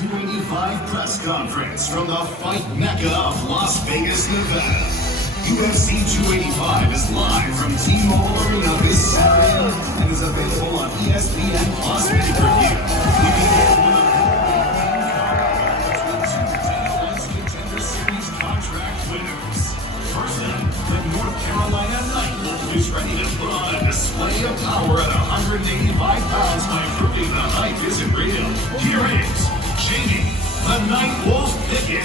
285 press conference from the fight mecca of Las Vegas, Nevada. UFC 285 is live from T-Mobile Arena this Saturday and is available on ESPN Plus pay-per-view. We begin with Contender Series contract winners. First up, the North Carolina Nightwolf is ready to put on a display of power at 185 pounds by proving the hype isn't real. Here is GANE, the Nightwolf Pickett.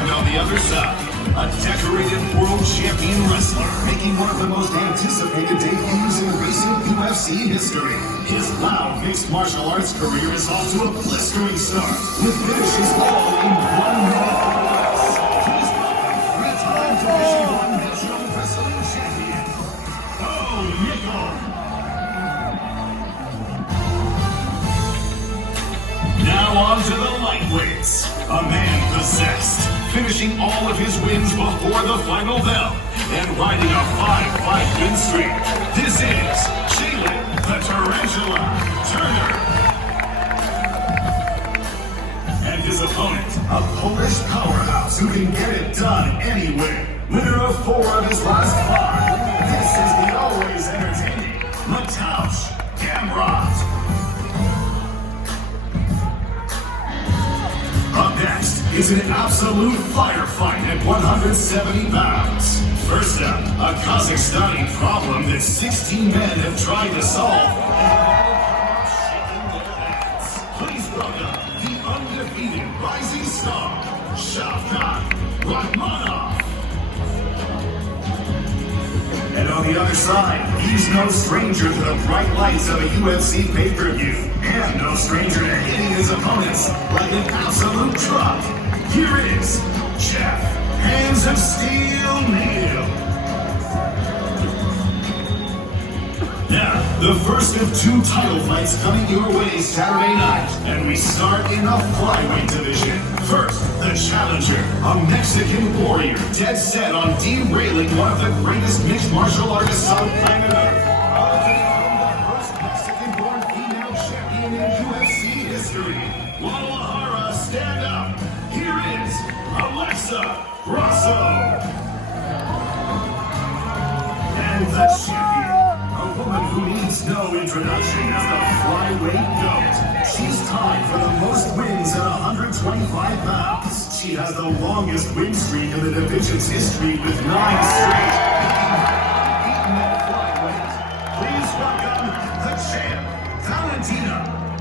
And on the other side, a decorated world champion wrestler making one of the most anticipated debuts in racing UFC history. His loud mixed martial arts career is off to a blistering start with finishes all in 1 minute or less. Please welcome three-time Division I Metro Wrestling Champion, Nickel. Now on to the lightweights. A man possessed, finishing all of his wins before the final bell, and riding a 5-fight win streak. This is Jalen the Tarantula Turner. And his opponent, a Polish powerhouse who can get it done anywhere. Winner of 4 of his last 5. This is the always entertaining Mateusz Gamrot. Up next is an absolute firefight at 170 pounds. First up, a Kazakhstani problem that 16 men have tried to solve. Please welcome the undefeated rising star, Shavkat Rakhmonov. And on the other side, he's no stranger to the bright lights of a UFC pay-per-view. And no stranger to hitting his opponents like an absolute truck. Here is Jeff Hands of Steel Neal. Now, the first of 2 title fights coming your way Saturday night. And we start in the flyweight division. First, the challenger, a Mexican warrior dead set on derailing one of the greatest mixed martial artists on planet Earth. Guadalajara, stand up. Here is Alexa Grasso. And the champion, a woman who needs no introduction as the flyweight GOAT. She's tied for the most wins at 125 pounds. She has the longest win streak in the division's history with 9 straight. Beaten at flyweight. Please welcome the champ, Valentina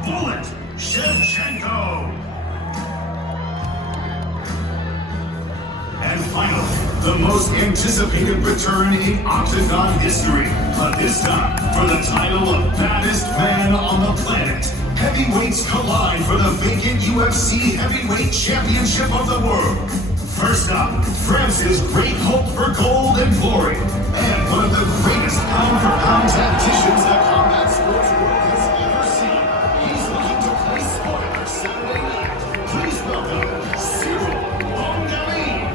Bullet Shevchenko. And finally, the most anticipated return in Octagon history, but this time for the title of baddest man on the planet. Heavyweights collide for the vacant UFC Heavyweight Championship of the world. First up, France's great hope for gold and glory, and one of the greatest pound-for-pound tacticians that combat sports world has ever seen. He's looking to play spoiler Saturday night. Please welcome Cyril Bongali.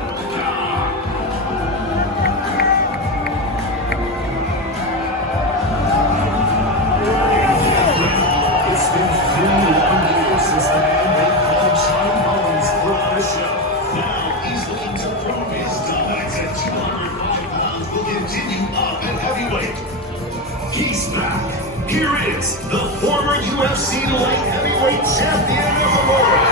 It's been 31 years since the man they called John Mullins broke the show. Now he's looking to prove his dominance at 205 pounds will continue up at heavyweight. He's back. Here is the former UFC light heavyweight champion of the world.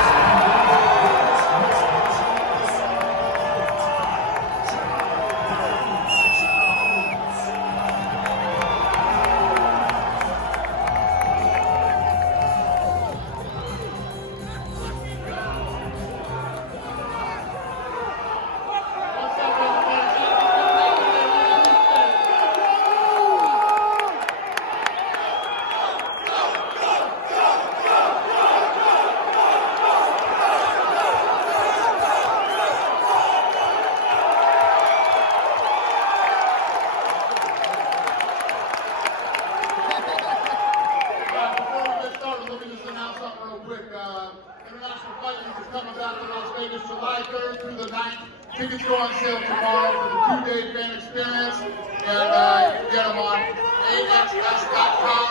International Fight Week is coming back to Las Vegas July 3rd through the 9th. Tickets go on sale tomorrow for the 2-day fan experience. And you can get them on AXS.com.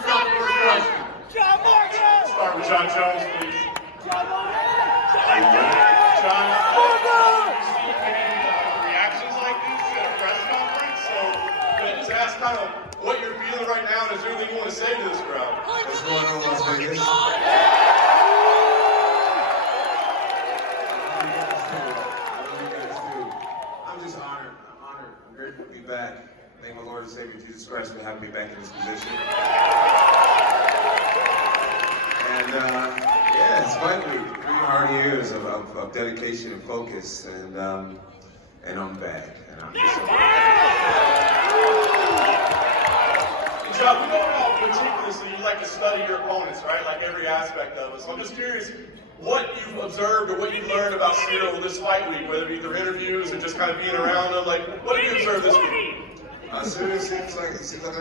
Stop for a question. John Jones, please. John, you see many reactions like this at a press conference, so can I just ask kind of what you're feeling right now, and is there anything you want to say to this crowd? What's going on, Las Vegas? I'm just honored. I'm honored. I'm grateful to be back. Thank my Lord and Savior Jesus Christ for having me back in this position. And yeah, it's fight week. 3 hard years of dedication and focus, and I'm back. And I'm just John, we know how meticulously you like to study your opponents, right? Like every aspect of it. So I'm just curious what you've observed or what you've learned about Cyril this fight week, whether it be through interviews or just kind of being around him. Like, what have you observed this week? Cyril seems like a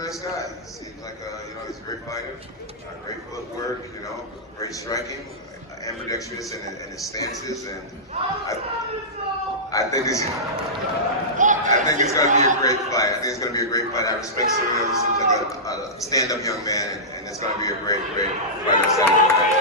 nice guy. He seems like he's a great fighter, great footwork, great striking, ambidextrous in his stances, and I think it's going to be a great fight. I think it's going to be a great fight. I respect Cyril. He seems like a stand-up young man, and it's going to be a great fight on Saturday night.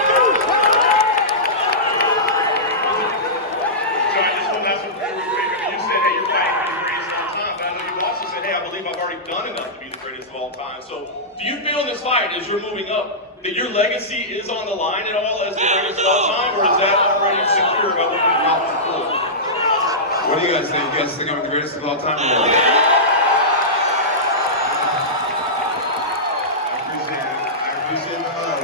So I just want to ask you before we break. You said, hey, you're fighting for the greatest of all time, but I know you also said, hey, I believe I've already done enough to be the greatest of all time. So do you feel in this fight, as you're moving up, that your legacy is on the line at all as the greatest of all time, or is that already secure about what you've accomplished before? What do you guys think? You guys think I'm the greatest of all time? I appreciate it. I appreciate the love.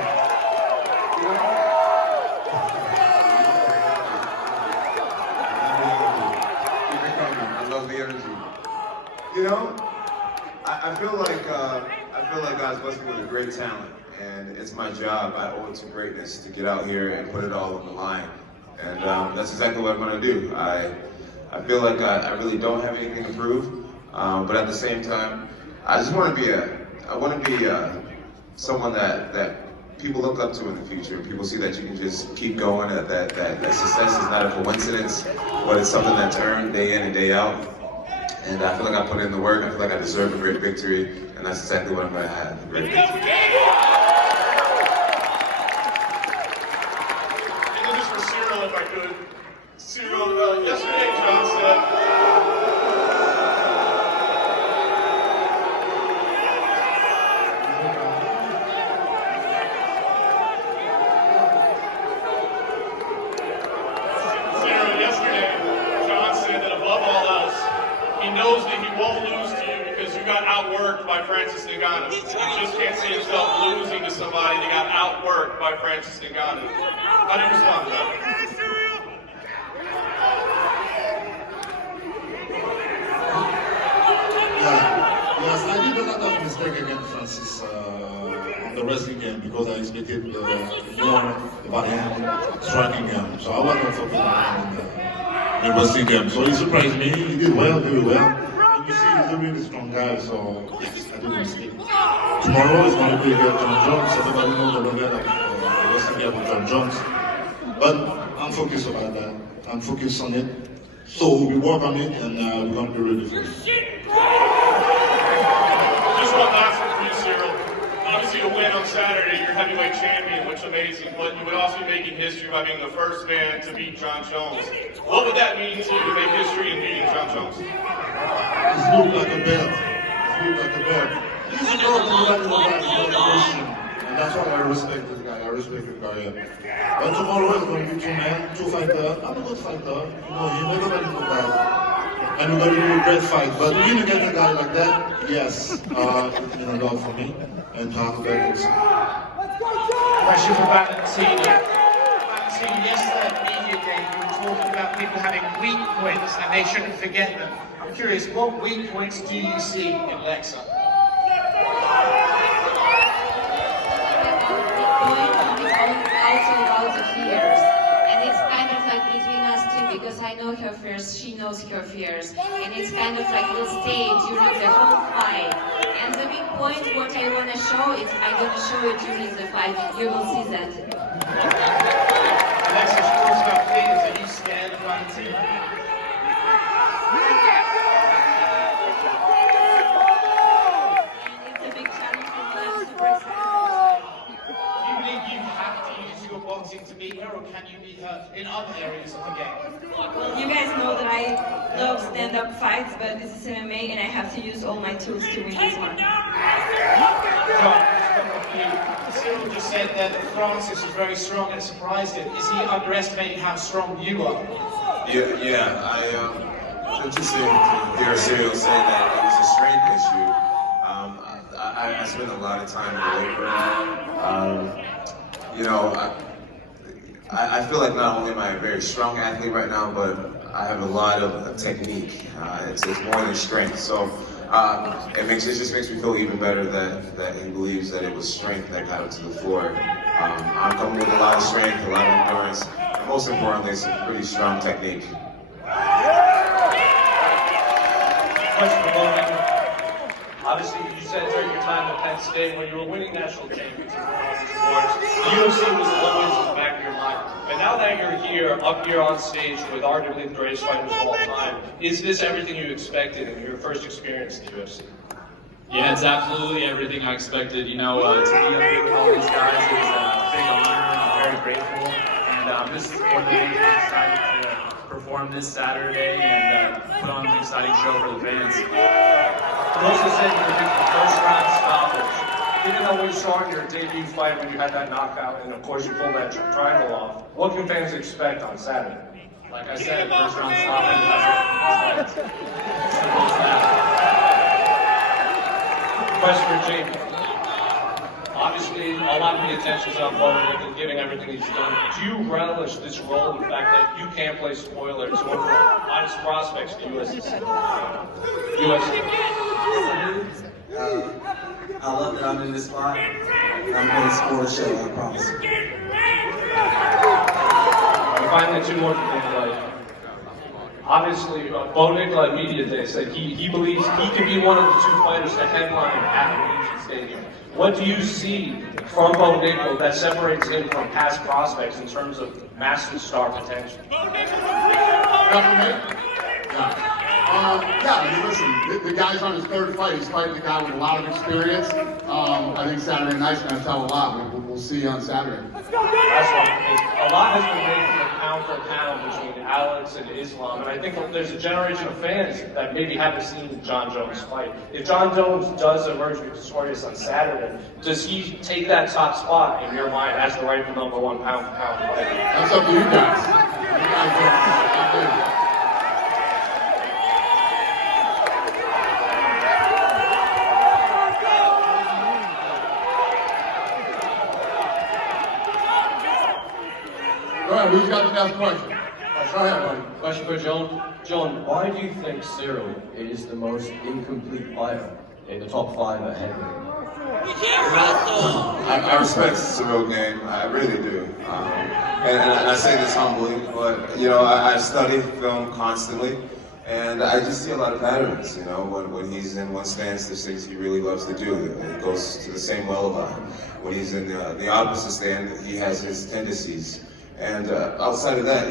Keep it coming. I love the energy. I feel like God's blessed me with a great talent, and it's my job. I owe it to greatness to get out here and put it all on the line, and that's exactly what I'm going to do. I feel like I really don't have anything to prove, but at the same time, I just want to be someone that people look up to in the future. People see that you can just keep going. That success is not a coincidence, but it's something that's earned day in and day out. And I feel like I put in the work. I feel like I deserve a great victory, and that's exactly what I'm going to have. A great victory. And then just for Cyril, if I could. Cyril, yesterday John said, that above all else, he knows that he won't lose to you because you got outworked by Francis Ngannou. He just can't see himself losing to somebody that got outworked by Francis Ngannou. How do you respond to that? Yes, I did a lot of mistake against Francis on the wrestling game because I expected more about him striking game. So I wasn't focused on him in the wrestling game. So he surprised me. He did well, very well. And you see, he's a really strong guy. So yes, I did a mistake. Tomorrow is going to be against John Jones. Everybody knows the level of wrestling game with John Jones. But I'm focused about that. I'm focused on it. So we work on it, and we're going to be ready for it. Just one last one for you, Cyril. Obviously, a win on Saturday, you're heavyweight champion, which is amazing, but you would also be making history by being the first man to beat John Jones. What would that mean to you to make history in beating John Jones? He's looked like a belt. He's looked like a belt. He's a girl who like the question. And that's why I respect this guy. I respect his career. But tomorrow is going to be 2 men, 2 fighters. I'm a good fighter. You know him, everybody knows that. And we're going to do a great fight. But when you get a guy like that, yes, it's been a lot for me. And to have a great also. Question for Valentino. Valentino, yesterday at the media game, you were talking about people having weak points and they shouldn't forget them. I'm curious, what weak points do you see in Lexa? Also about the fears, and it's kind of like between us two because I know her fears, she knows her fears, and it's kind of like we'll stay during the whole fight. And the big point, what I want to show is I'm going to show it during the fight. You will see that. Alexa, she talks about fears. Are you scared of Valentino? And it's a big challenge for the super. Do you believe you have to use your other areas of the game? Well, you guys know that I love stand-up fights, but this is MMA and I have to use all my tools to win this one. John, Cyril just said that Francis is very strong and surprised him. Is he underestimating how strong you are? Yeah. Interesting to hear Cyril say that it was a strength issue. I spend a lot of time in the weight room. I feel like not only am I a very strong athlete right now, but I have a lot of technique. It's more than strength. So it just makes me feel even better that he believes that it was strength that got him to the floor. I'm coming with a lot of strength, a lot of endurance, and most importantly, some pretty strong technique. Question for Bowman. Obviously, you said during your time at Penn State, when you were winning national championships and all these awards, the UFC was always in the back of your mind. But now that you're here, up here on stage with arguably the greatest fighters of all time, is this everything you expected in your first experience in the UFC? Yeah, it's absolutely everything I expected. You know, to be up here with all these guys is a big honor, and I'm very grateful. And this is one of the reasons I decided to perform this Saturday and put on an exciting show for the fans. You also said you were the first round stoppage. Even though we saw in your debut fight when you had that knockout, and of course you pulled that triangle off, what can fans expect on Saturday? Like I said, first round stoppage, that's it. Simple as that. Question for Jamie. Obviously, a lot of the attention's on Bowman and giving everything he's done. Do you relish this role, the fact that you can't play spoiler to one of the hottest prospects in UFC? I love that I'm in this spot. I'm going to score a show, I promise. And finally, two more things. Obviously, Bo Nickal at Media Day said he believes he could be one of the two fighters to headline at Allegiant Stadium. What do you see from Bo Nickal that separates him from past prospects in terms of massive star potential? Listen, the guy's on his third fight. He's fighting a guy with a lot of experience. I think Saturday night's going to tell a lot. We'll see you on Saturday. Last one. A lot has been made from the pound for pound between Alex and Islam, and I think there's a generation of fans that maybe haven't seen John Jones fight. If John Jones does emerge victorious on Saturday, does he take that top spot in your mind as the rightful number one pound for pound fighter? That's up to you guys. You guys don't. Go ahead, who's got the next question? Go ahead, buddy. Question for John. John, why do you think Cyril is the most incomplete fighter in the top 5 at heavyweight? I respect Cyril game, I really do. And I say this humbly, but I study film constantly, and I just see a lot of patterns. When he's in one stance, there's things he really loves to do. It goes to the same lullaby. When he's in the opposite stand, he has his tendencies. And outside of that,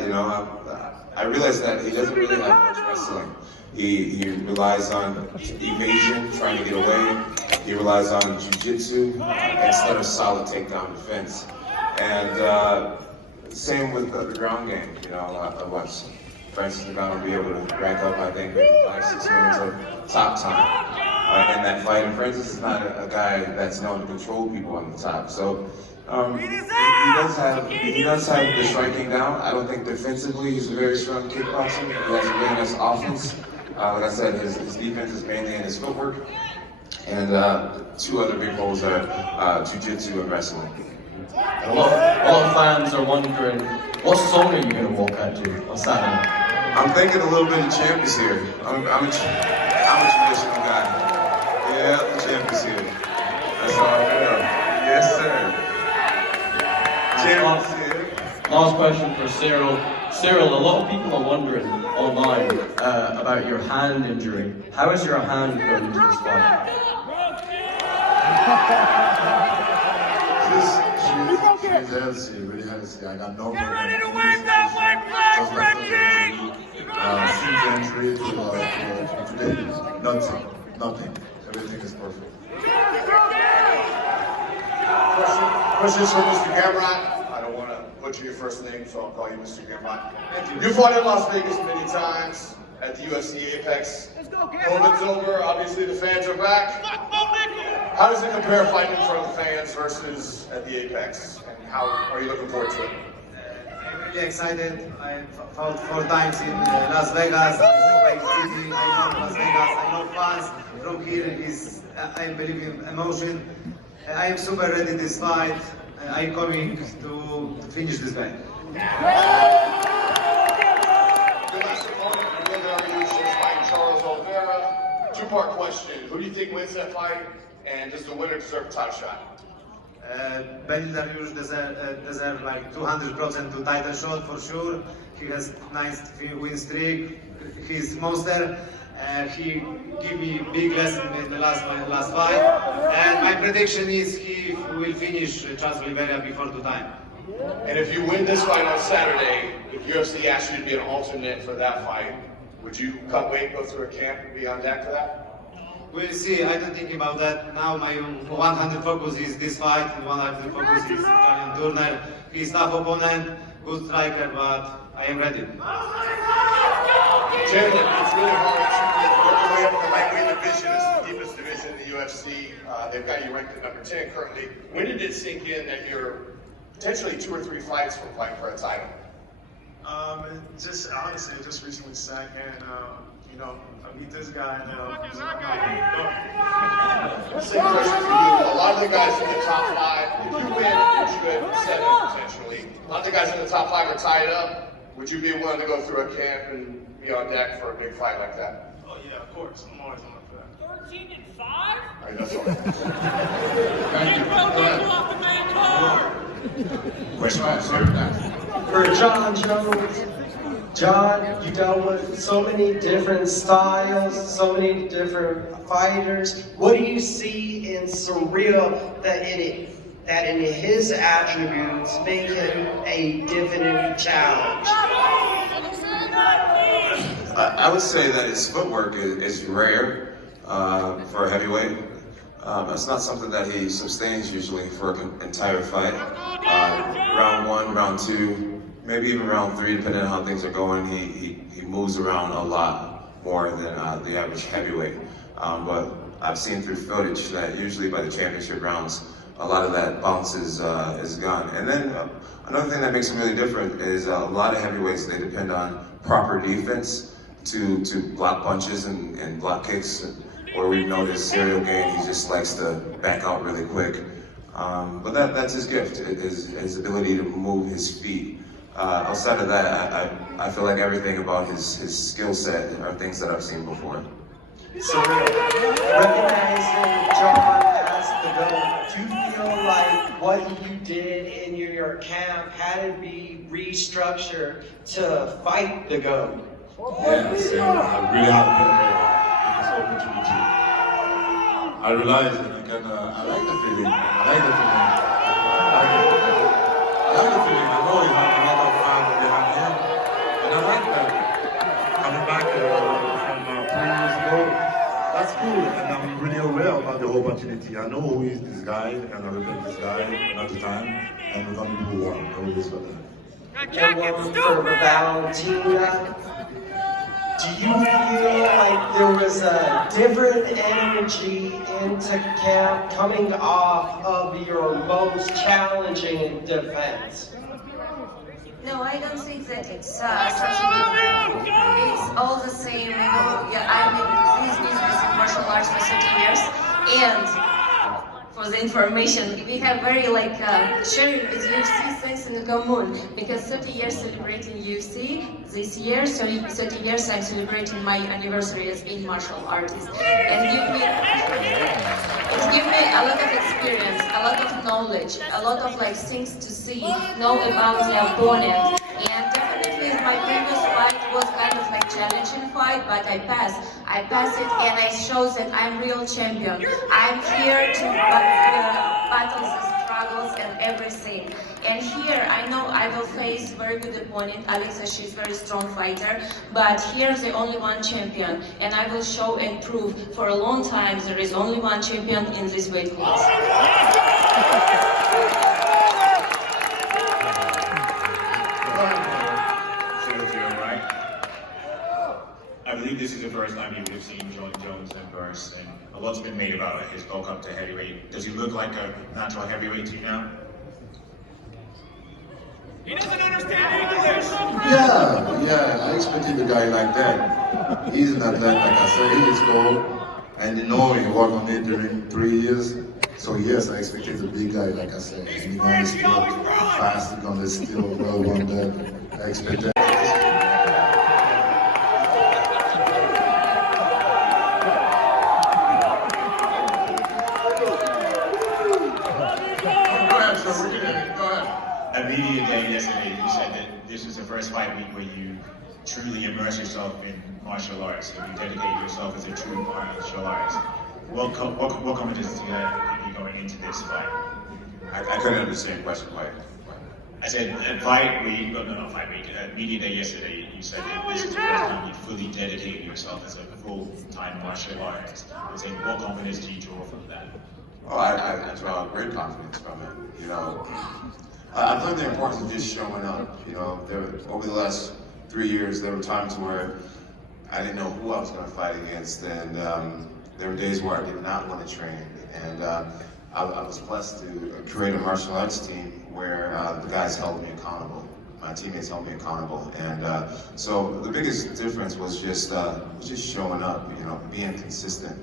I realize that he doesn't really have much wrestling. He relies on evasion, trying to get away. He relies on jiu-jitsu instead of solid takedown defense. And same with the ground game. I watched Francis Ngannou be able to rack up, I think, 5-6 minutes of top time in that fight. And Francis is not a guy that's known to control people on the top. So he does have the striking down. I don't think defensively he's a very strong kickboxer. He has a really nice offense. Like I said, his defense is mainly in his footwork. And two other big holes are jiu-jitsu and wrestling. A lot of fans are wondering, what song are you going to walk out to on Saturday? I'm thinking a little bit of Champ is here. I'm a traditional guy. Yeah, the Champ is here. That's all I know. Yes, sir. Last question for Cyril. Cyril, a lot of people are wondering online about your hand injury. How is your hand going into this fight? She's healthy, really healthy. I got no injury today. Nothing. Everything is perfect. Questions for Mr. Cameron? I don't want to put butcher your first name, so I'll call you Mr. Grandma. You fought in Las Vegas many times at the UFC Apex. COVID's over, obviously the fans are back. How does it compare fighting in front of the fans versus at the Apex? And how are you looking forward to it? I'm really excited. I fought 4 times in Las Vegas. My city, I know Las Vegas. I know fans from here. I believe in emotion. I am super ready this fight. I'm coming to finish this fight. Your last opponent, the other RU, is fighting Charles Oliveira. 2-part question. Who do you think wins that fight? And does the winner deserve a title shot? Ben Dariush deserves like 200% to title shot for sure. He has nice win streak. He's monster. He gave me big lesson in the last fight. And my prediction is he will finish Charles Oliveira before the time. And if you win this fight on Saturday, if UFC asked you to be an alternate for that fight, would you cut weight, go through a camp, and be on deck for that? We'll see. I don't think about that. Now my 100 focus is this fight. 100 focus is Italian Turner. He's tough opponent, good striker, but I am ready. Gentlemen, it's really hard to work your way up the lightweight division. It's the deepest division in the UFC. They've got you ranked at number 10 currently. When did it sink in that you're potentially 2 or 3 fights from fighting for a title? Just honestly, it just recently sank in. You know, I meet this guy now. Same question for you. A lot of the guys in the top 5, if you win, you should have 7 potentially. A lot of the guys in the top 5 are tied up. Would you be willing to go through a camp and be on deck for a big fight like that? Oh yeah, of course. I'm always on for that. 14 and 5? All right, that's all. Thank you. Off the main card. Question For John Jones. John, you dealt with so many different styles, so many different fighters. What do you see in Surreal that in his attributes make him a definite challenge? I would say that his footwork is rare for a heavyweight. It's not something that he sustains usually for an entire fight. Round 1, round 2, maybe even round 3, depending on how things are going, he moves around a lot more than the average heavyweight. But I've seen through footage that usually by the championship rounds, a lot of that bounce is gone. And then another thing that makes him really different is a lot of heavyweights, they depend on proper defense to block punches and block kicks. Where we've noticed Serial GANE, he just likes to back out really quick. But that's his gift, his ability to move his feet. Outside of that, I feel like everything about his skill set are things that I've seen before. So, recognizing John as the GOAT, do you feel like what you did in your camp had to be restructured to fight the GOAT? Yes, and I'm really happy for this opportunity. I realize that I like the feeling. I like the feeling. I know you have a lot of fans behind him, and I like that. Coming back from 3 years ago, that's cool, and I'm really aware about the opportunity. I know who is this guy, and I look at this guy at the time, and we're going to do one. I always got that. And one for Valentina. Do you feel like there was a different energy into camp coming off of your most challenging defense? No, I don't think that it's such a different. It's all the same. You know, I'm in this business in martial arts for 30 years, and for the information, we have very sharing with UFC things in common, because 30 years celebrating UFC. This year, 30 years I'm celebrating my anniversary as being martial artist, and it gives me a lot of experience, a lot of knowledge, a lot of things to see, know about the opponent. And definitely my previous fight was kind of challenging fight, but I passed it, and I show that I'm real champion. I'm here to battle the struggles and everything. And here I know I will face very good opponent. Alexa, she's very strong fighter, but here's the only one champion, and I will show and prove for a long time there is only one champion in this weight class. believe this is the first time you would have seen John Jones in person. A lot's been made about his bulk up to heavyweight. Does he look like a natural heavyweight to you now? He doesn't understand English! Yeah, I expected a guy like that. He's an athlete, like I said, he is cold. And you know, he worked on it during 3 years. So yes, I expected a big guy, like I said. And he's gonna still fast, he's gonna still well-rounded. I expect that. At media day yesterday, you said that this was the first fight week where you truly immerse yourself in martial arts, and you dedicate yourself as a true martial artist. What confidence do you have in you going into this fight? I couldn't understand the question quite. I said at fight week, not fight week, at media day yesterday, you said that this is the first time you fully dedicated yourself as a full-time martial artist. I said, what confidence do you draw from that? Oh, I draw great confidence from it. You know, I've learned the importance of just showing up. You know, over the last 3 years, there were times where I didn't know who I was going to fight against, and there were days where I did not want to train. And I was blessed to create a martial arts team where the guys held me accountable. My teammates held me accountable, and so the biggest difference was just showing up. You know, being consistent.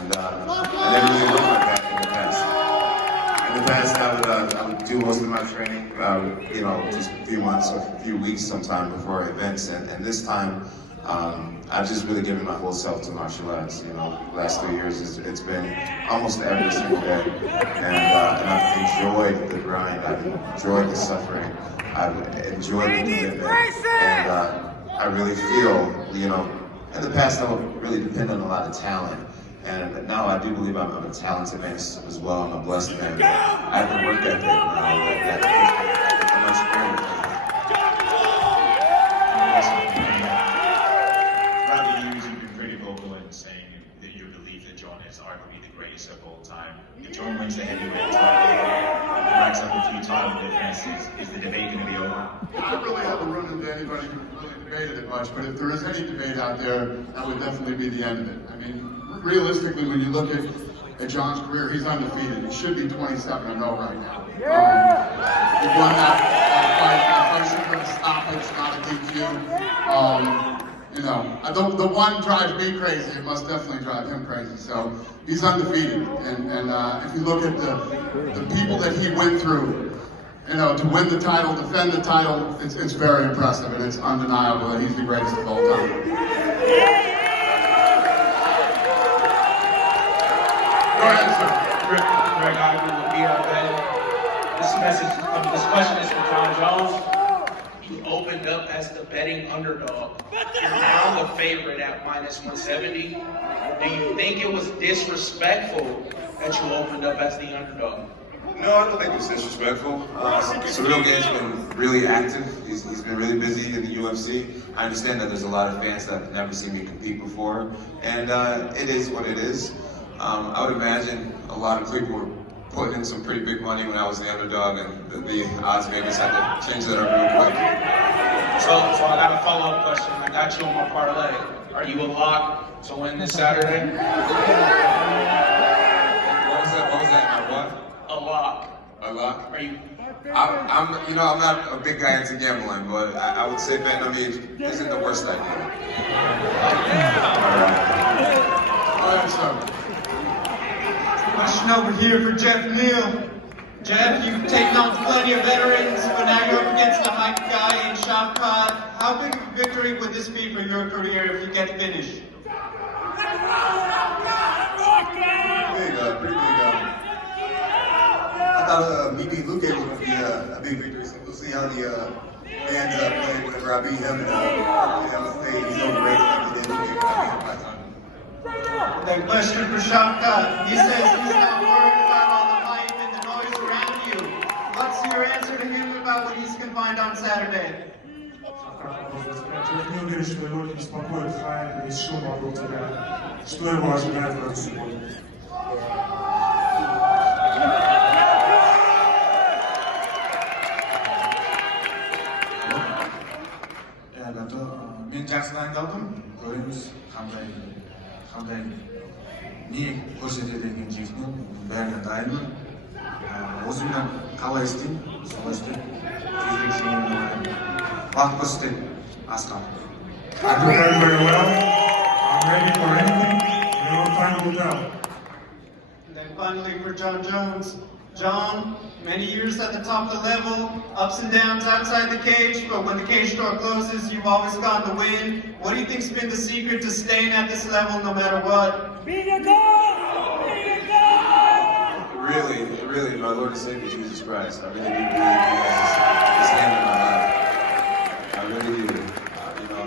And I never really looked like that in the past. In the past, I would do most of my training, you know, just a few months or a few weeks sometime before events. And this time, I've just really given my whole self to martial arts. You know, the last 3 years, it's been almost every single day. And I've enjoyed the grind. I've enjoyed the suffering. I've enjoyed the commitment. And I really feel, you know, in the past, I would really depend on a lot of talent. And now I do believe I'm a talented man as well. I'm a blessed man. I have a work ethic now that much better. Throughout the years, you've been pretty vocal in saying that you believe that John is arguably the greatest of all time. If John wins the heavyweight title and racks up a few title defenses, is the debate going to be over? I don't really have a run into anybody who really debated it much, but if there is any debate out there, that would definitely be the end of it. I mean, realistically, when you look at John's career, he's undefeated. He should be 27-0 right now. He won that fight. That fight should have been a stoppage, not a DQ. You know, the one drives me crazy. It must definitely drive him crazy. So he's undefeated. And if you look at the people that he went through, you know, to win the title, defend the title, it's very impressive, and it's undeniable that he's the greatest of all time. Go ahead, sir. Greg Ivory with BRB. This question is for John Jones. You opened up as the betting underdog. You're now the favorite at -170. Do you think it was disrespectful that you opened up as the underdog? No, I don't think it's disrespectful. Surreal Game's been really active. He's been really busy in the UFC. I understand that there's a lot of fans that have never seen me compete before, and it is what it is. I would imagine a lot of people were putting in some pretty big money when I was the underdog, and the odds makers had to change that up real quick. So I got a follow-up question. I got you on my parlay. Are you a lock to win this Saturday? What was that? My what? A lock. A lock? Are you? I'm not a big guy into gambling, but I would say betting on me isn't the worst idea. Go ahead, sir. Question over here for Jeff Neal. Jeff, you've taken on plenty of veterans, but now you're up against a hype guy in Shavkat. How big of a victory would this be for your career if you get finished? Pretty big. I thought me beating Luke was going to be a big victory, so we'll see how the fans play whenever I beat him. And I would say he's overrated like he did Luke when I beat him last time. The question for Shavkat. He says he's not worried about all the hype and the noise around you. What's your answer to him about what he's confined on Saturday? Jeff Neal вірить, що люди спокоїть, хай без шуму вокруг тебя. Что его ожидает в эту субботу? Ben Jackson'dan kaldım. Görüyoruz. дайынмын. Өзімнен қалай істеймін, солай істеймін. Тезірек жеңуімді ойлаймын. Бақыт көрсетеді, Асқар. I do very, very well. I'm ready for anything. You know, time will tell. And then finally for John Jones. John, many years at the top of the level, ups and downs outside the cage, but when the cage door closes, you've always gone to win. What do you think's been the secret to staying at this level no matter what? Being a God! Being a God! Really, my Lord and Savior Jesus Christ. I really do believe He has His hand in my life. I really do.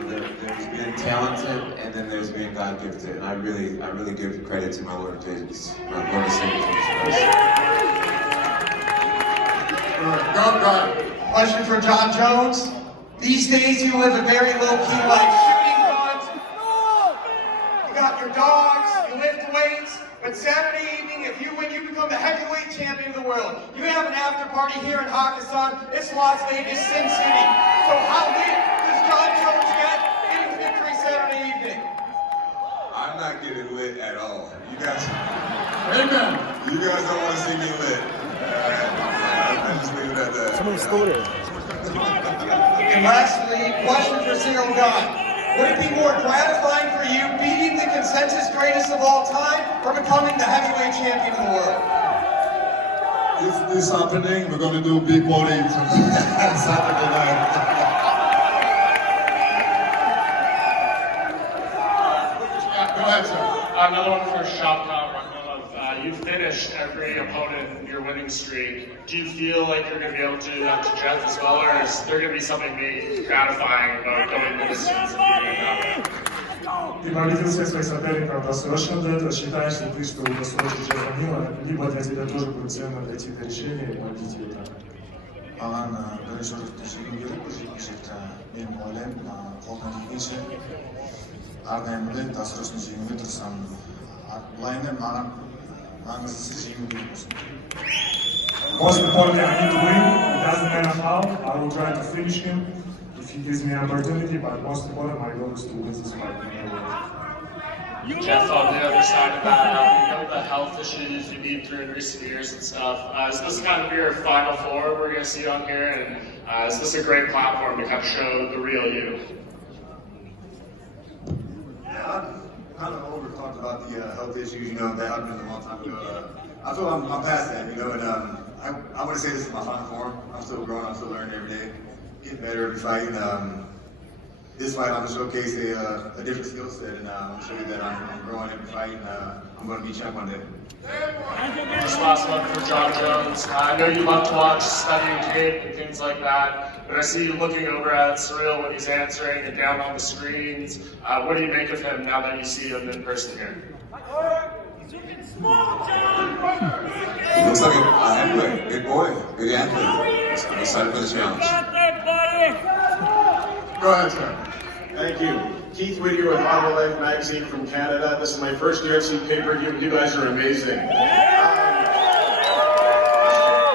There's been talented, and then there's been God gifted, and I really give credit to my Lord and Savior Jesus Christ. Question for John Jones. These days you live a very low-key life. Shooting guns, you got your dogs, you lift weights, but Saturday evening, when you become the heavyweight champion of the world, you have an after party here in Hakkasan. It's Las Vegas, Sin City. So how lit does John Jones get into victory Saturday evening? I'm not getting lit at all. You guys Amen. don't want to see me lit. I just leave it at that. Someone stole it. And lastly, question for Cyril God. Would it be more gratifying for you beating the consensus greatest of all time or becoming the heavyweight champion of the world? If this is happening, we're going to do big body Saturday night. Go ahead, sir. Another one for Shavkat. You've finished every opponent in your winning streak. Do you feel like you're going to be able to do that to Jeff as well, or is there going to be something maybe gratifying about going the distance and beating him that way? Ты победил всех своих соперников досрочно до этого. Считаешь ли ты, что удосрочить Джеффа Милла, либо для тебя тоже будет ценно дойти до решения и победить его там? Маған бірінші раундта жеңу керек, бір жекпе-жекті мен ойлаймын, қолдан келгенше әрдайым ойлаймын, досрочно жеңуге тырысамын. Былай емес, маған маңыздысы жеңу керек болсын. Most importantly, I need to win. It doesn't matter how. I will try to finish him if he gives me an opportunity. But most important, my goal is to win this fight. Jeff, on the other side of that, we know the health issues you've been through in recent years and stuff. Is this kind of your final four we're going to see on here? And is this a great platform to kind of show the real you? Yeah, I've kind of talked about the health issues, that happened a long time ago. I feel I'm past that, and I want to say this is my final form. I'm still growing, I'm still learning every day, getting better every fight. This fight, I'm going to showcase a different skill set, and I'm going to show you that I'm growing every fight, and I'm going to be champ one day. This last one for John Jones. I know you love to watch studying tape and things like that, but I see you looking over at Cyril when he's answering and down on the screens. What do you make of him now that you see him in person here? He looks like a heavyweight, big boy, big athlete. I'm excited for the challenge. Go ahead, sir. Thank you. Keith Whittier with Auto Life Magazine from Canada. This is my first UFC pay-per-view. You guys are amazing.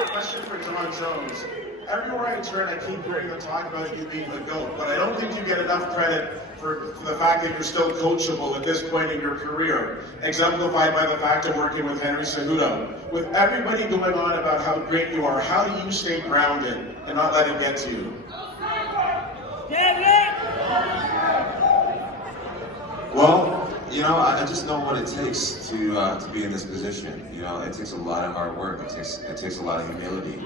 Question for John Jones. Everywhere I turn, I keep hearing them talk about you being the GOAT, but I don't think you get enough credit for the fact that you're still coachable at this point in your career, exemplified by the fact of working with Henry Cejudo. With everybody going on about how great you are, how do you stay grounded and not let it get to you? Well, I just know what it takes to be in this position. It takes a lot of hard work. It takes a lot of humility.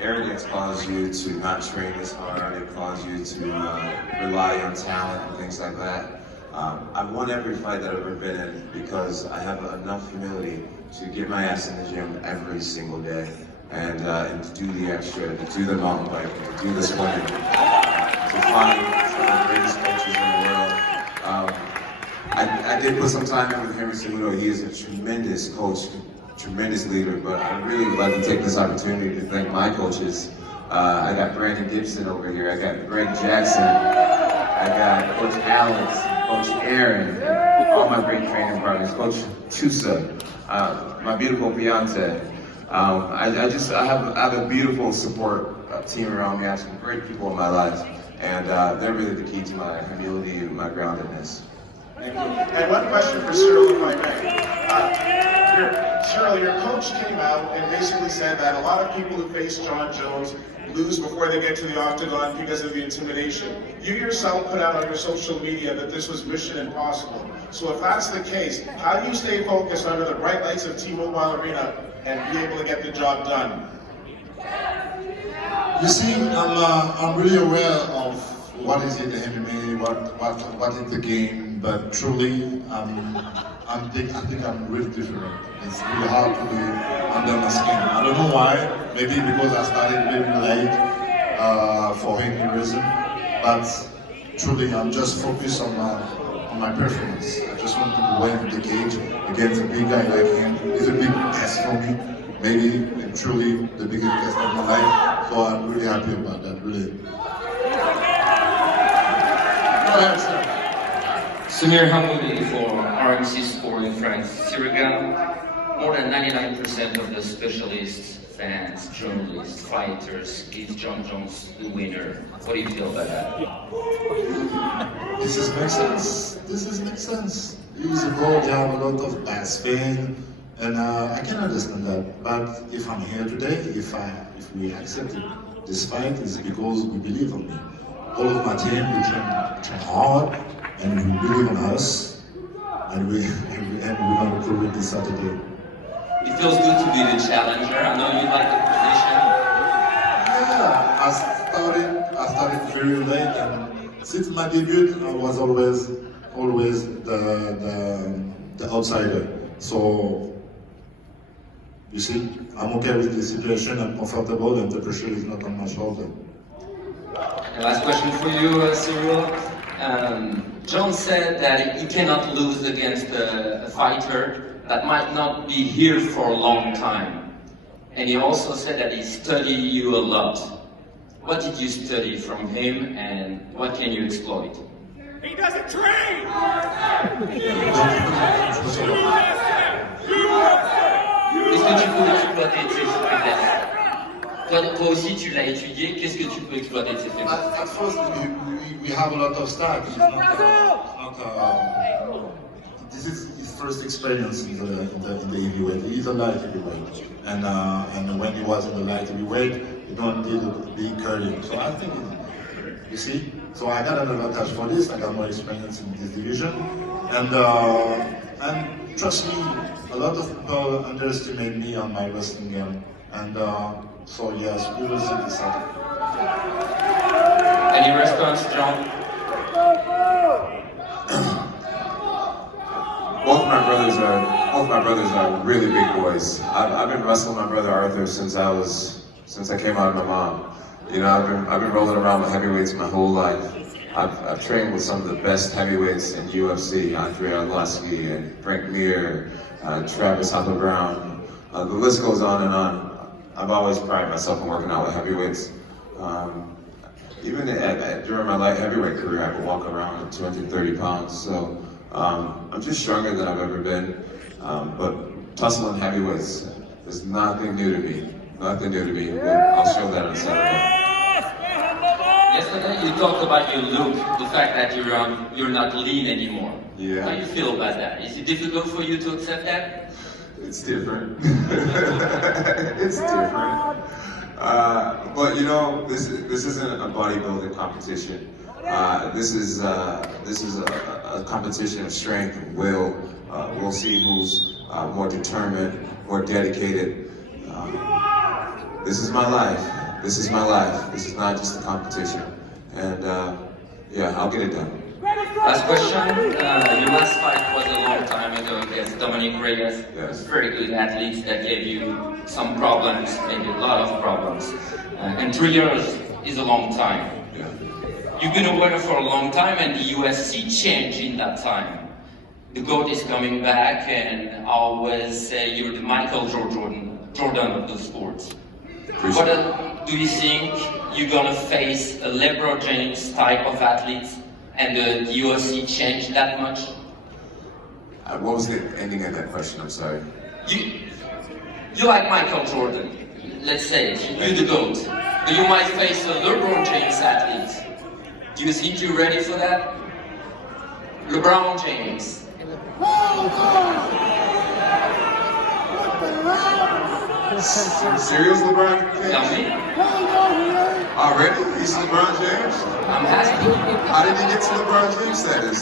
Arrogance causes you to not train as hard. It causes you to rely on talent and things like that. I've won every fight that I've ever been in because I have enough humility to get my ass in the gym every single day and to do the extra, to do the mountain biking, to do the swimming, to find some of the greatest coaches in the world. I did put some time in with Henry Cejudo. He is a tremendous coach, tremendous leader, but I really would like to take this opportunity to thank my coaches. I got Brandon Gibson over here, I got Greg Jackson, I got Coach Alex, Coach Aaron, all my great training partners, Coach Chusa, my beautiful fiance. I have a beautiful support team around me. I have some great people in my life, and they're really the key to my humility and my groundedness. Thank you. And one question for Cyril, if I may. Cyril, your coach came out and basically said that a lot of people who face John Jones lose before they get to the octagon because of the intimidation. You yourself put out on your social media that this was mission impossible. So if that's the case, how do you stay focused under the bright lights of T-Mobile Arena and be able to get the job done? You see, I'm really aware of what is in the MMA, what is the game, but truly, I think I'm really different. It's really hard to be under my skin. I don't know why. Maybe because I started very late for any reason. But truly, I'm just focused on my performance. I just want to win the cage against a big guy like him. It's a big test for me. Maybe truly the biggest test of my life. So I'm really happy about that. Really. Go ahead, sir. Samir Hamoudi for RMC Sport in France. Cyril, more than 99% of the specialists, fans, journalists, fighters give John Jones the winner. What do you feel about that? This makes sense. This makes sense. He's a gold, you have a lot of back pain, and I can understand that. But if I'm here today, if we accepted this fight, it's because we believe on me. All of my team, we train hard, and we believe in us, and we're going to prove it this Saturday. It feels good to be the challenger. I know you like the position. Yeah, I started very late, and since my debut, I was always the outsider. So you see, I'm okay with the situation. I'm comfortable, and the pressure is not on my shoulder. And last question for you, Cyril. John said that he cannot lose against a fighter that might not be here for a long time. And he also said that he studied you a lot. What did you study from him, and what can you exploit? He doesn't train! Qu'est-ce que tu peux exploiter de ses faiblesses? Toi aussi, tu l'as étudié. Qu'est-ce que tu peux exploiter de ses faiblesses? At first, we have a lot of stuff. This is his first experience in the heavyweight. He's a light heavyweight, and when he was in the light heavyweight, he don't need a big curling. So I think, you see, so I got an advantage for this. I got more experience in this division, and trust me, a lot of people underestimate me on my wrestling game, and so yes, we will see this Saturday. Any response, John? Both my brothers are really big boys. I've been wrestling my brother Arthur since I came out of my mom. You know, I've been rolling around with heavyweights my whole life. I've trained with some of the best heavyweights in UFC, Andre Arlovsky and Frank Mir, Travis Hopper Brown. The list goes on and on. I've always prided myself in working out with heavyweights. Even during my light heavyweight career, I could walk around at 230 pounds. So I'm just stronger than I've ever been. But tussling heavyweights is nothing new to me. Nothing new to me. But I'll show that on Saturday. Yesterday you talked about your look, the fact that you're not lean anymore. Yeah. How do you feel about that? Is it difficult for you to accept that? It's different. It's different. But you know, this isn't a bodybuilding competition. This is a competition of strength and will. We'll see who's more determined, more dedicated. This is my life. This is my life. This is not just a competition. And yeah, I'll get it done. Last question. Your last fight was a long time ago against Dominic Reyes. Yes. Very good athlete that gave you some problems, maybe a lot of problems. And 3 years is a long time. Yeah. You've been a winner for a long time, and the UFC changed in that time. The GOAT is coming back, and I always say you're the Michael Jordan of the sport. What do you think you're gonna face a LeBron James type of athlete, and the UFC changed that much? What was the ending of that question? I'm sorry. You like Michael Jordan, let's say, you're the GOAT, but you might face a LeBron James athlete. Do you think you're ready for that? LeBron James. Serious, LeBron James? Tell me. Already? He's LeBron James? I'm asking. How did he get to LeBron James status?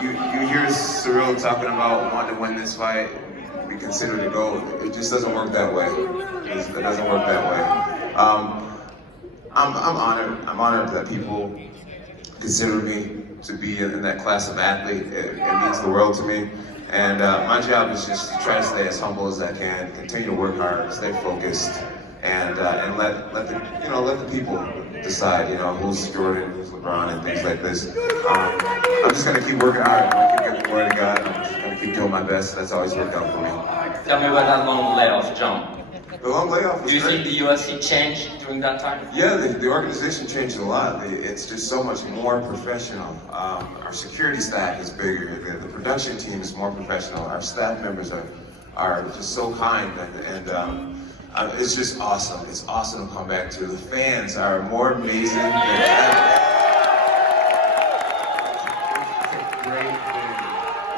You hear Cyril talking about wanting to win this fight, be considered a goal. It just doesn't work that way. It doesn't work that way. I'm honored. I'm honored that people consider me to be in that class of athlete. It means the world to me. And my job is just to try to stay as humble as I can, continue to work hard, stay focused, and let the people decide, who's Jordan, who's LeBron, and things like this. I'm just gonna keep working hard. I'm gonna keep giving the word of God. I'm just gonna keep doing my best. That's always worked out for me. Tell me about that long layoff, John. The long layoff was Do you great. think the UFC changed during that time? Yeah, the organization changed a lot. It's just so much more professional. Our security staff is bigger. The production team is more professional. Our staff members are just so kind, and it's just awesome. It's awesome to come back to. The fans are more amazing than ever.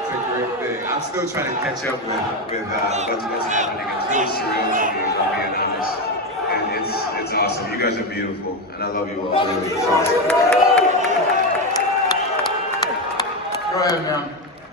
It's a great thing. I'm still trying to catch up with what's happening. It's really surreal to me, if I'm being honest. And it's awesome. You guys are beautiful, and I love you all. Really, it's awesome. Go ahead, ma'am.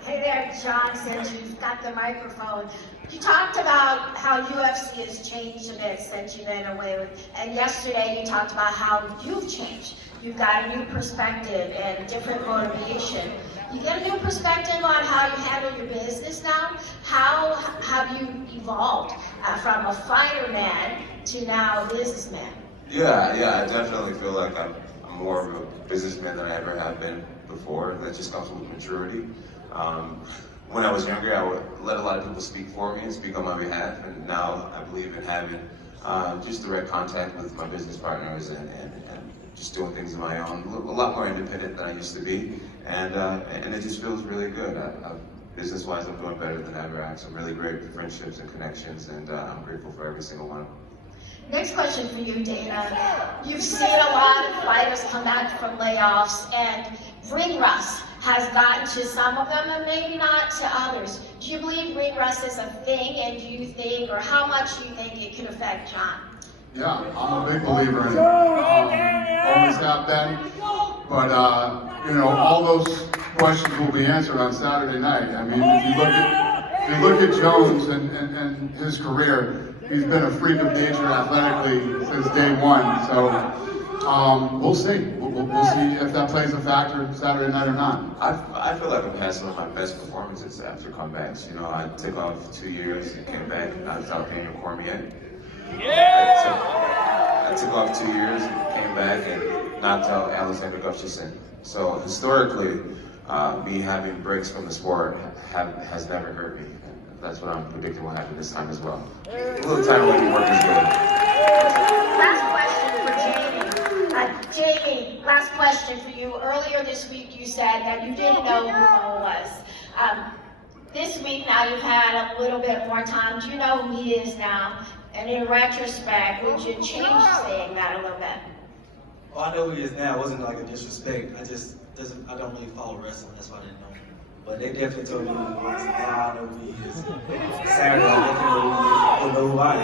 Hey there, John, since you've got the microphone. You talked about how UFC has changed a bit since you've been away with, and yesterday you talked about how you've changed. You've got a new perspective and different motivation. You get a new perspective on how you handle your business now. How have you evolved from a fighter man to now a businessman? Yeah, I definitely feel like I'm more of a businessman than I ever have been before. That just comes with maturity. When I was younger, I would let a lot of people speak for me and speak on my behalf, and now I believe in having just direct contact with my business partners and just doing things on my own. A lot more independent than I used to be, and it just feels really good. Business-wise, I'm doing better than ever. I have some really great friendships and connections, and I'm grateful for every single one of them. Next question for you, Dana. You've seen a lot of fighters come back from layoffs, and ring rust has gotten to some of them and maybe not to others. Do you believe ring rust is a thing, and do you think, or how much do you think it could affect John? Yeah, I'm a big believer in it. Always have been. But, all those questions will be answered on Saturday night. I mean, if you look at Jones and his career, he's been a freak of nature athletically since day one. So we'll see. We'll see if that plays a factor Saturday night or not. I feel like I've had some of my best performances after comebacks. I took off 2 years and came back and knocked out Daniel Cormier. I took off 2 years and came back and knocked out Alexander Gustafsson. So historically, me having breaks from the sport has never hurt me. And that's what I'm predicting will happen this time as well. A little time away work is good. Last question for Jamie. Jamie, last question for you. Earlier this week you said that you didn't know who Mo was. This week now you've had a little bit more time. Do you know who he is now? And in retrospect, would you change saying that a little bit? Well, I know who he is now. It wasn't like a disrespect. I don't really follow wrestling. That's why I didn't know him. But they definitely told me who he was. Now I know who he is. Saturday, I definitely know who he is. I know who I am.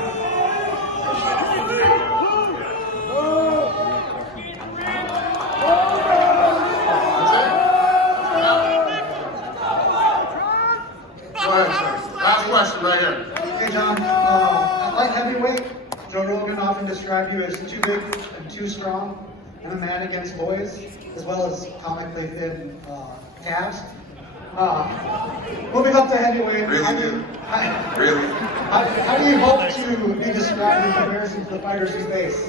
Go ahead, sir. Last question right here. Hey, John. At light heavyweight, Joe Rogan often described you as too big and too strong, and a man against boys, as well as comically thin calves. Moving up to heavyweight. Really? How do you hope to be described in comparison to the fighters you face?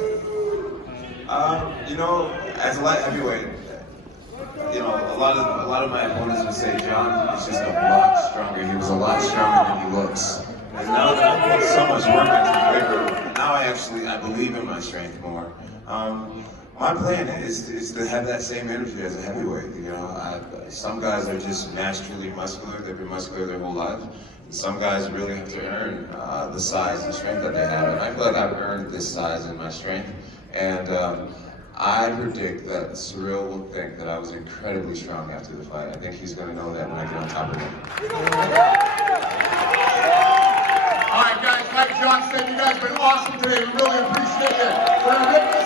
As a light heavyweight, a lot of my opponents would say John is just a lot stronger. He was a lot stronger than he looks. And now that I put so much work into the weight room, now I believe in my strength more. My plan is to have that same energy as a heavyweight. Some guys are just naturally muscular. They've been muscular their whole life. And some guys really have to earn the size and strength that they have. And I feel like I've earned this size and my strength. And I predict that Cyril will think that I was incredibly strong after the fight. I think he's going to know that when I get on top of him. All right, guys, like John said, you guys have been awesome today. We really appreciate it. We're going to rip this